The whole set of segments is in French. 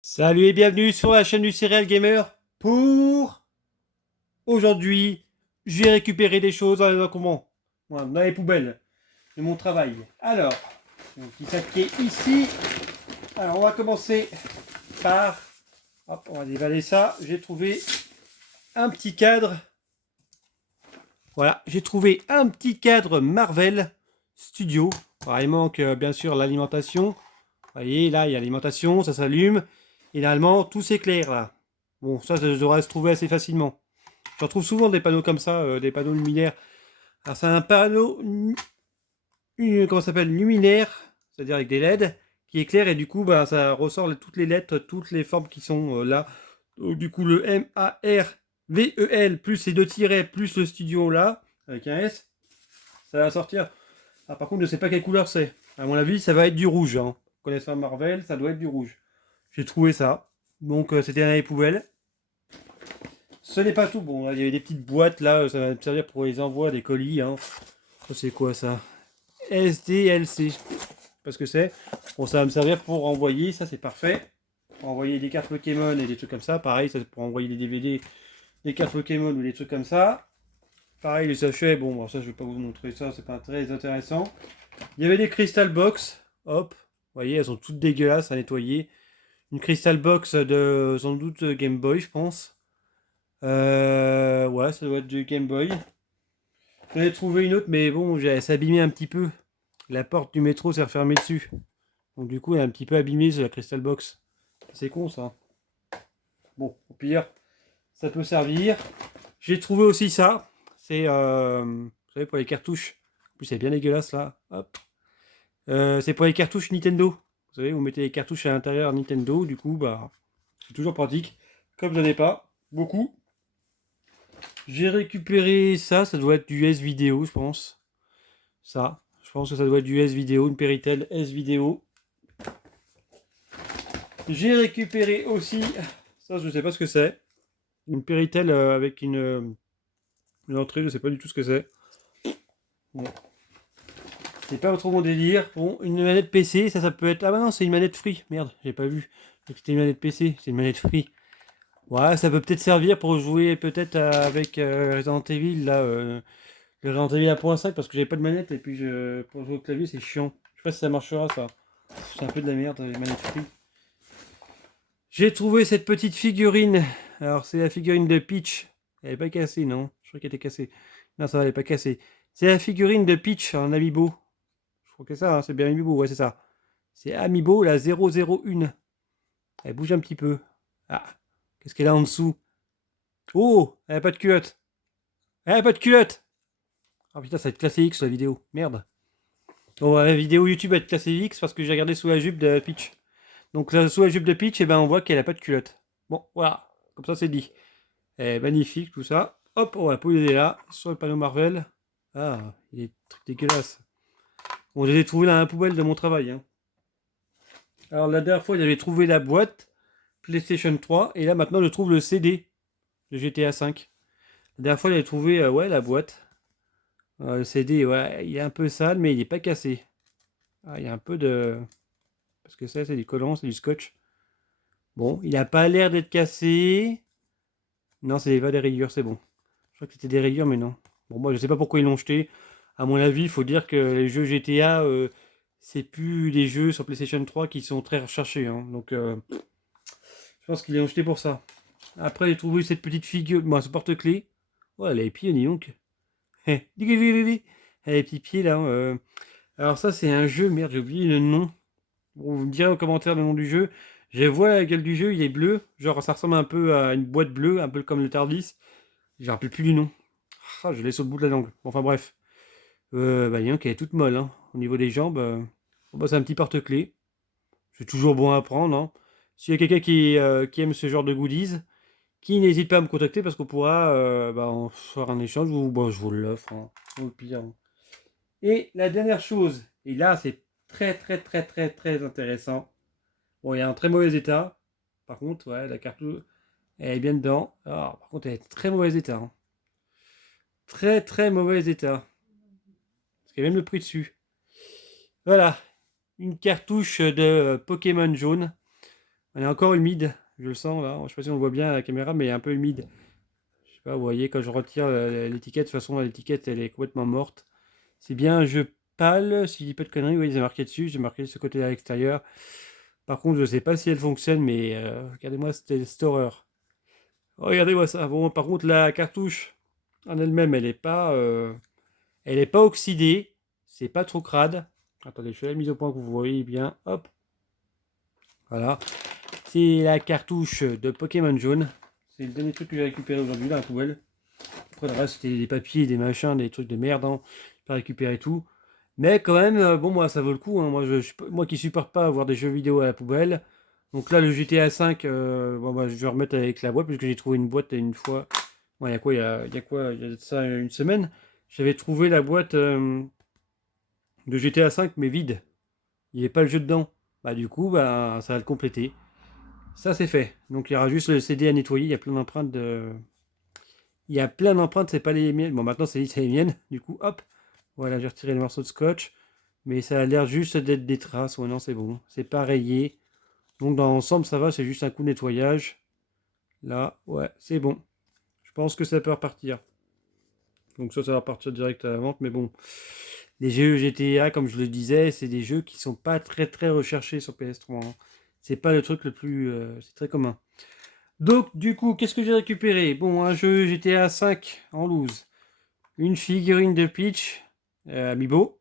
Salut et bienvenue sur la chaîne du Serial Gamer. Pour aujourd'hui, j'ai récupéré des choses dans les encombrants, dans les poubelles de mon travail. Alors, j'ai mon petit sac qui est ici. Alors, on va commencer par... Hop, on va déballer ça. J'ai trouvé un petit cadre. Voilà, j'ai trouvé un petit cadre Marvel Studio. Alors, il manque bien sûr l'alimentation. Vous voyez, là, il y a l'alimentation, ça s'allume. Et normalement, tout s'éclaire là. Bon, ça devrait se trouver assez facilement. J'en trouve souvent des panneaux comme ça, des panneaux luminaires. Alors, c'est un panneau, comment ça s'appelle, luminaire, c'est-à-dire avec des LED, qui éclaire et du coup, bah, ça ressort toutes les lettres, toutes les formes qui sont là. Donc, du coup, le M-A-R-V-E-L plus les deux tirets plus le studio là, avec un S, ça va sortir. Ah, par contre, je ne sais pas quelle couleur c'est. À mon avis, ça va être du rouge. Hein. Connaissant Marvel, ça doit être du rouge. J'ai trouvé ça. Donc, c'était dans les poubelles. Ce n'est pas tout. Bon, là, il y avait des petites boîtes là. Ça va me servir pour les envois des colis. Hein. Ça, c'est quoi ça? SDLC. Je sais pas ce que c'est. Bon, ça va me servir pour envoyer. Ça, c'est parfait. Pour envoyer des cartes Pokémon et des trucs comme ça. Pareil, ça, c'est pour envoyer des DVD, des cartes Pokémon ou des trucs comme ça. Pareil, les sachets. Bon, bon ça, je vais pas vous montrer ça. C'est pas très intéressant. Il y avait des Crystal Box. Hop. Vous voyez, elles sont toutes dégueulasses à nettoyer. Une Crystal Box de sans doute Game Boy, je pense. Ouais, ça doit être du Game Boy. J'en ai trouvé une autre, mais bon, elle s'est abîmée un petit peu. La porte du métro s'est refermée dessus. Donc du coup, elle est un petit peu abîmée, la Crystal Box. C'est con, ça. Bon, au pire, ça peut servir. J'ai trouvé aussi ça. C'est, vous savez, pour les cartouches. En plus, c'est bien dégueulasse, là. Hop. C'est pour les cartouches Nintendo. Vous savez, vous mettez les cartouches à l'intérieur Nintendo. Du coup, bah, c'est toujours pratique. Comme j'en ai pas beaucoup. J'ai récupéré ça, ça doit être du S-Vidéo, je pense. Ça, je pense que ça doit être du S-Vidéo, une Péritel S-Vidéo. J'ai récupéré aussi, ça je sais pas ce que c'est, une Péritel avec une entrée, je sais pas du tout ce que c'est. Bon. C'est pas trop mon délire. Bon, une manette PC, ça peut être... Ah bah non, c'est une manette free, merde, j'ai pas vu. C'était une manette PC, c'est une manette free. Ouais, ça peut peut-être servir pour jouer peut-être avec Resident Evil, là, le Resident Evil 1.5 parce que j'avais pas de manette et puis pour jouer au clavier c'est chiant. Je sais pas si ça marchera ça. C'est un peu de la merde les manettes free. J'ai trouvé cette petite figurine. Alors c'est la figurine de Peach. Elle est pas cassée non. Je crois qu'elle était cassée. Non ça va, elle est pas cassée. C'est la figurine de Peach en Amiibo. Je crois que c'est ça, hein, c'est bien Amiibo, ouais c'est ça. C'est Amiibo la 001. Elle bouge un petit peu. Ah, qu'est-ce qu'elle a en dessous? Oh, elle a pas de culotte. Elle a pas de culotte. Oh putain, ça va être classé X la vidéo. Merde. Bon, la vidéo YouTube va être classée X parce que j'ai regardé sous la jupe de Peach. Donc là, sous la jupe de Peach, eh ben, on voit qu'elle a pas de culotte. Bon, voilà, comme ça c'est dit. Magnifique tout ça. Hop, on va poser là, sur le panneau Marvel. Ah, il est truc dégueulasse. Bon, je les ai trouvés dans la poubelle de mon travail. Hein. Alors la dernière fois, j'avais trouvé la boîte PlayStation 3 et là maintenant, je trouve le CD de GTA 5. La dernière fois, j'avais trouvé ouais, la boîte. Le CD, ouais, il est un peu sale, mais il n'est pas cassé. Ah, il y a un peu de... Parce que ça, c'est du collant, c'est du scotch. Bon, il n'a pas l'air d'être cassé. Non, c'est pas des rayures, c'est bon. Je crois que c'était des rayures, mais non. Bon, moi, je sais pas pourquoi ils l'ont jeté. À mon avis, il faut dire que les jeux GTA, c'est plus les jeux sur PlayStation 3 qui sont très recherchés. Hein. Donc, je pense qu'ils l'ont jeté pour ça. Après, j'ai trouvé cette petite figure, bon, ce porte-clés. Oh, elle a les pieds, dis donc. Elle a les petits pieds, là. Alors ça, c'est un jeu, merde, j'ai oublié le nom. Bon, vous me direz en commentaire le nom du jeu. Je vois la gueule du jeu, il est bleu. Genre, ça ressemble un peu à une boîte bleue, un peu comme le Tardis. Je ne rappelle plus du nom. Ah, je laisse au bout de la langue. Bon, enfin bref. Bah, dis donc, elle est toute molle. Hein. Au niveau des jambes, bon, bah, c'est un petit porte-clés. C'est toujours bon à prendre. Hein. S'il y a quelqu'un qui aime ce genre de goodies, qui n'hésite pas à me contacter parce qu'on pourra bah, en faire un échange ou bah, je vous l'offre. Hein. Au pire. Hein. Et la dernière chose, et là, c'est très très très très très intéressant. Bon, il est en très mauvais état. Par contre, ouais, la carte, elle est bien dedans. Alors, par contre, elle est en très mauvais état. Hein. Très très mauvais état. Parce qu'il y a même le prix dessus. Voilà. Une cartouche de Pokémon jaune. Elle est encore humide, je le sens là. Je sais pas si on le voit bien à la caméra, mais elle est un peu humide. Je sais pas, vous voyez, quand je retire l'étiquette, de toute façon, l'étiquette, elle est complètement morte. C'est bien un jeu pâle, si je dis pas de conneries, oui, j'ai marqué dessus, j'ai marqué ce côté à l'extérieur. Par contre, je sais pas si elle fonctionne, mais regardez-moi cette horreur. Regardez-moi ça. Bon, par contre, la cartouche en elle-même, elle est pas oxydée. C'est pas trop crade. Attendez, je fais la mise au point que vous voyez bien. Hop. Voilà. C'est la cartouche de Pokémon jaune. C'est le dernier truc que j'ai récupéré aujourd'hui, là, la poubelle. Après, le reste, c'était des papiers, des machins, des trucs de merde. Hein. J'ai pas récupéré tout. Mais quand même, bon, moi, ça vaut le coup. Hein. Moi qui supporte pas avoir des jeux vidéo à la poubelle. Donc là, le GTA 5, bon, bah, je vais remettre avec la boîte, puisque j'ai trouvé une boîte une fois. Ouais, il y a quoi, il y a de ça une semaine. J'avais trouvé la boîte de GTA 5, mais vide. Il n'y avait pas le jeu dedans. Bah, du coup, bah, ça va le compléter. Ça, c'est fait. Donc, il y aura juste le CD à nettoyer. Il y a plein d'empreintes de... Il y a plein d'empreintes, c'est pas les miennes. Bon, maintenant, c'est les miennes. Du coup, hop. Voilà, j'ai retiré le morceau de scotch. Mais ça a l'air juste d'être des traces. Ouais, non, c'est bon. C'est pas rayé. Donc, dans l'ensemble, ça va. C'est juste un coup de nettoyage. Là, ouais, c'est bon. Je pense que ça peut repartir. Donc, ça va repartir direct à la vente. Mais bon, les jeux GTA, comme je le disais, c'est des jeux qui sont pas très très recherchés sur PS3. Hein. C'est pas le truc le plus... c'est très commun. Donc, du coup, qu'est-ce que j'ai récupéré? Bon, un jeu GTA 5 en loose. Une figurine de Peach, Amiibo.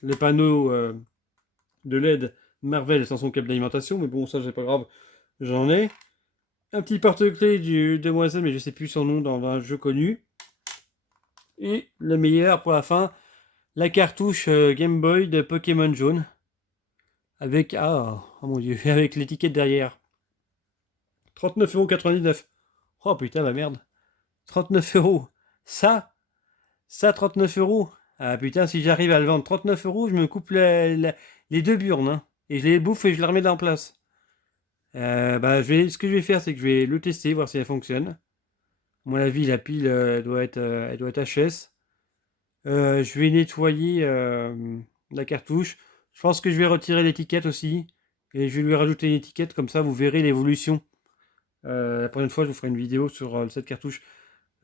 Le panneau de LED Marvel sans son câble d'alimentation. Mais bon, ça, c'est pas grave. J'en ai. Un petit porte-clés du demoiselle, mais je sais plus son nom dans un jeu connu. Et le meilleur pour la fin, la cartouche Game Boy de Pokémon jaune. Avec, ah, oh mon dieu, avec l'étiquette derrière. 39,99 €. Oh putain, la merde. 39 euros. Ça, 39 euros. Ah putain, si j'arrive à le vendre 39 euros, je me coupe les deux burnes. Hein, et je les bouffe et je les remets en place. Bah, ce que je vais faire, c'est que je vais le tester, voir si elle fonctionne. À mon avis, la pile elle doit être HS. Je vais nettoyer la cartouche. Je pense que je vais retirer l'étiquette aussi. Et je vais lui rajouter une étiquette, comme ça vous verrez l'évolution. La prochaine fois, je vous ferai une vidéo sur cette cartouche.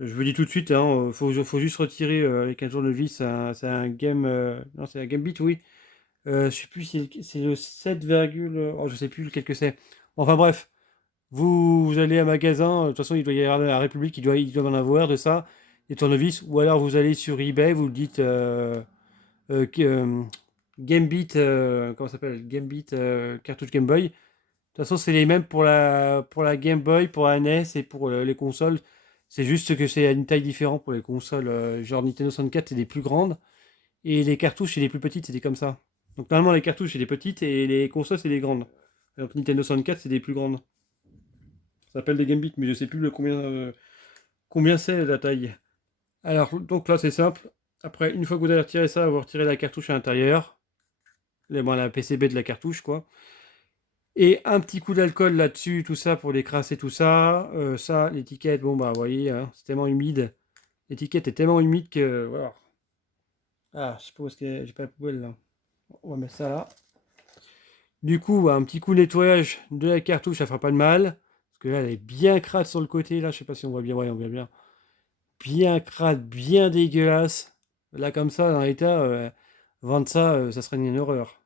Je vous dis tout de suite, hein, faut juste retirer avec un tournevis. C'est un game. Non, c'est un Gambit, oui. Je sais plus si c'est le 7, oh, je sais plus lequel que c'est. Enfin bref, vous allez à un magasin. De toute façon, il doit y avoir à la République, il doit en avoir de ça, des tournevis. Ou alors vous allez sur eBay, vous le dites Gambit, comment ça s'appelle? Gambit cartouche Game Boy. De toute façon, c'est les mêmes pour la Game Boy, pour la NES et pour les consoles. C'est juste que c'est à une taille différente pour les consoles. Genre Nintendo 64, c'est des plus grandes. Et les cartouches, c'est les plus petites, c'est des comme ça. Donc normalement, les cartouches, c'est des petites et les consoles, c'est des grandes. Donc Nintendo 64, c'est des plus grandes. Ça s'appelle des Gambit, mais je sais plus combien c'est la taille. Alors, donc là, c'est simple. Après, une fois que vous avez retiré ça, vous retirez la cartouche à l'intérieur. La PCB de la cartouche, quoi. Et un petit coup d'alcool là-dessus, tout ça, pour l'écraser, tout ça. Ça, l'étiquette, bon, bah, vous voyez, hein, c'est tellement humide. L'étiquette est tellement humide que, voilà. Ah, je sais pas où est-ce que j'ai pas la poubelle, là. On va mettre ça là. Du coup, un petit coup de nettoyage de la cartouche, ça fera pas de mal. Parce que là, elle est bien crade sur le côté, là. Je sais pas si on voit bien, ouais, on voit bien. Bien crade, bien dégueulasse. Là, comme ça, dans l'état, vendre ça, ça serait une horreur.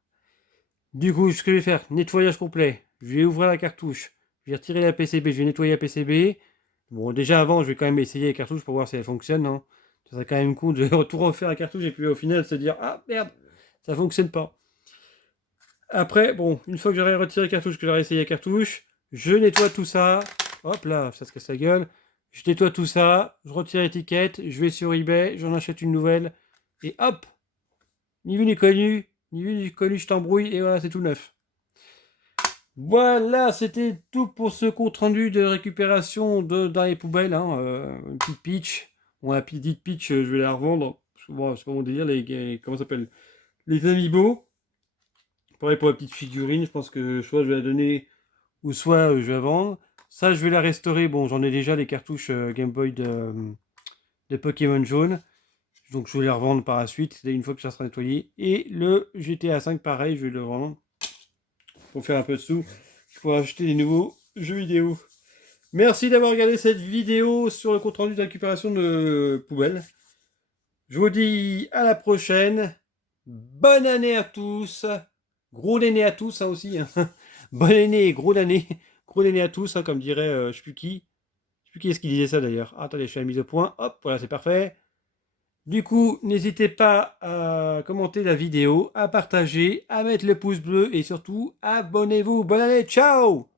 Du coup, ce que je vais faire, nettoyage complet. Je vais ouvrir la cartouche. Je vais retirer la PCB, je vais nettoyer la PCB. Bon, déjà avant, je vais quand même essayer la cartouche pour voir si elle fonctionne. Hein. Ça serait quand même cool de tout refaire la cartouche et puis au final se dire ah merde, ça fonctionne pas. Après, bon, une fois que j'aurai retiré la cartouche, que j'aurai essayé la cartouche, je nettoie tout ça. Hop là, ça se casse la gueule. Je nettoie tout ça, je retire l'étiquette, je vais sur eBay, j'en achète une nouvelle. Et hop, ni vu ni connu, ni vu ni connu, je t'embrouille et voilà, c'est tout neuf. Voilà, c'était tout pour ce compte rendu de récupération dans les poubelles. Hein, une petite pitch. Bon, la petite pitch, je vais la revendre. Bon, c'est pas mon délire, comment ça s'appelle? Les amiibo. Pareil pour la petite figurine, je pense que soit je vais la donner ou soit je vais la vendre. Ça, je vais la restaurer. Bon, j'en ai déjà les cartouches Game Boy de Pokémon jaune. Donc je vais les revendre par la suite, une fois que ça sera nettoyé. Et le GTA 5, pareil, je vais le vendre pour faire un peu de sous. pour acheter des nouveaux jeux vidéo. Merci d'avoir regardé cette vidéo sur le compte-rendu de récupération de poubelles. Je vous dis à la prochaine. Bonne année à tous. Gros l'année à tous, ça aussi. Hein. Bonne année et gros l'année. Gros l'année à tous, hein, comme dirait je sais plus qui. Je sais plus qui est-ce qui disait ça d'ailleurs. Ah, attendez, je fais la mise au point. Hop, voilà, c'est parfait. Du coup, n'hésitez pas à commenter la vidéo, à partager, à mettre le pouce bleu et surtout, abonnez-vous. Bonne année, ciao!